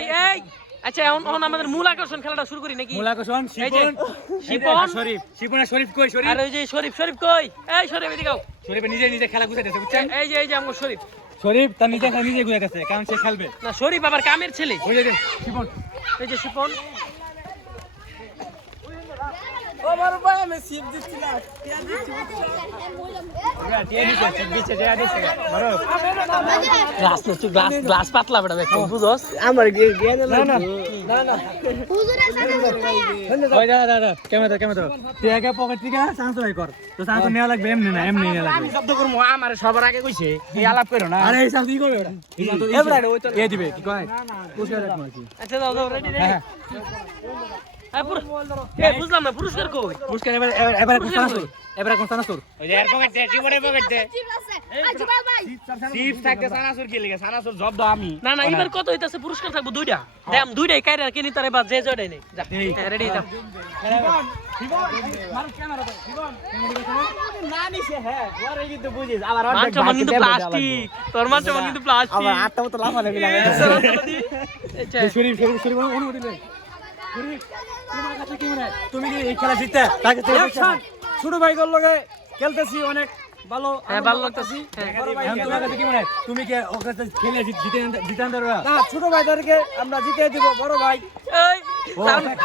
ভাই এই আচ্ছা এখন আমাদের মূল আকর্ষণ খেলাটা শুরু করি নাকি? মূল আকর্ষণ শিপন শরীফ কই শরীফ? আর ওই যে শরীফ কই? এই শরীফ এদিকে আও। শরীফ নিজে খেলা গুছাইতেছে বুঝছেন? এই যে আমগো শরীফ তার নিজে গুছাইতেছে কারণ সে খেলবে না। শরীফ আবার কামের ছেলে। ওই যে শিপন, এই যে শিপন। ও বড় ভাই আমি সিপ দিচ্ছি না টিয়া দিচ্ছি গ্লাস পাতলা বেটা দেখো বুঝছস? আমার জ্ঞান না হুজুরের সাথে ওই দাদা ক্যামেরা টিয়াকে পকেট থেকে চান্স হই কর তো চান্স নেওয়া লাগবে এমনি নেওয়া লাগবে। আমি শব্দ করব আমার সবার আগে কইছে এই আলাপ করো না। আরে এই চান্স কি করবে ওটা? কে দিবে কি কয়? পুরস্কার রাখবো কি? আচ্ছা দাও রেডি হ্যাঁ বুঝলাম না পুরস্কার কই? পুরস্কার এবারে কোন চান্স ওই যে এর পকেট দে জীবনের পকেট দে চিপ আছে আজিবাল ভাই চিপ থাকতে সানাসুর কি লাগে সানাসুর জব দাও আমি না এবার কত হইতাছে? পুরস্কার থাকবো দুইটা। দাম দুইটাই কাইরা কিনি তারে বা যে জয়ডাই নেই। যা রেডি দাও। না নিছে হ্যাঁ ওরে কিন্তু বুঝিস আবার মানচমন কিন্তু প্লাস্টিক। তোর মানচমন কিন্তু প্লাস্টিক। আবার আটটা মতো লাফা লাগি লাগে শরীফ অনুমতি দিলে শরীফ তোমার কাছে কি মনে হয় তুমি কি এই খেলা জিততে তাকে ছোট ভাই গল লগে খেলতেছি অনেক ভালো হ্যাঁ ভালো লাগতেছি। এখন তোমার কাছে কি মনে হয় তুমি কি ওর কাছে খেলে জিতে আনতে পারবা? না ছোট ভাইদেরকে আমরা জিতে দিব বড় ভাই এই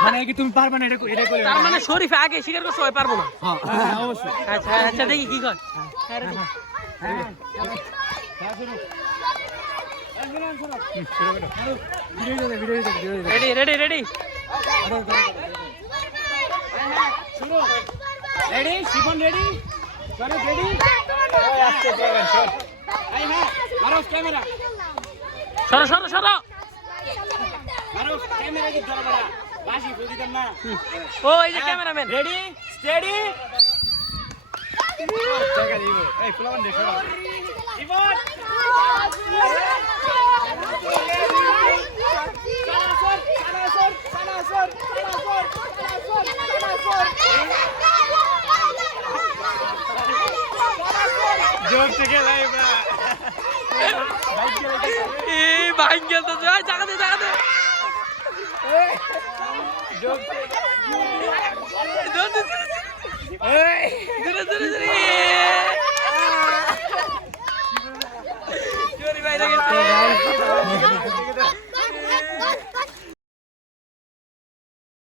মানে কি তুমি পারবা না এটা করে? তার মানে শরীফ আগে স্বীকার করতে হয় পারবো না। হ্যাঁ অবশ্যই। আচ্ছা দেখি কি কয়। রেডি রেডি শিবন রেডি সরে রেডি ওই আস্তে যাবেন সর এই হ্যাঁ মারো ক্যামেরা সরো মারো ক্যামেরা কি ধরে বড়া বাসি বুঝি দেন না ও এই যে ক্যামেরাম্যান। রেডি স্টেডি জায়গা দিব এই ফুলামান দেখো শিবন জোর থেকে লাইভরা এই ভাই গেল তো জায়গা দে জোক দে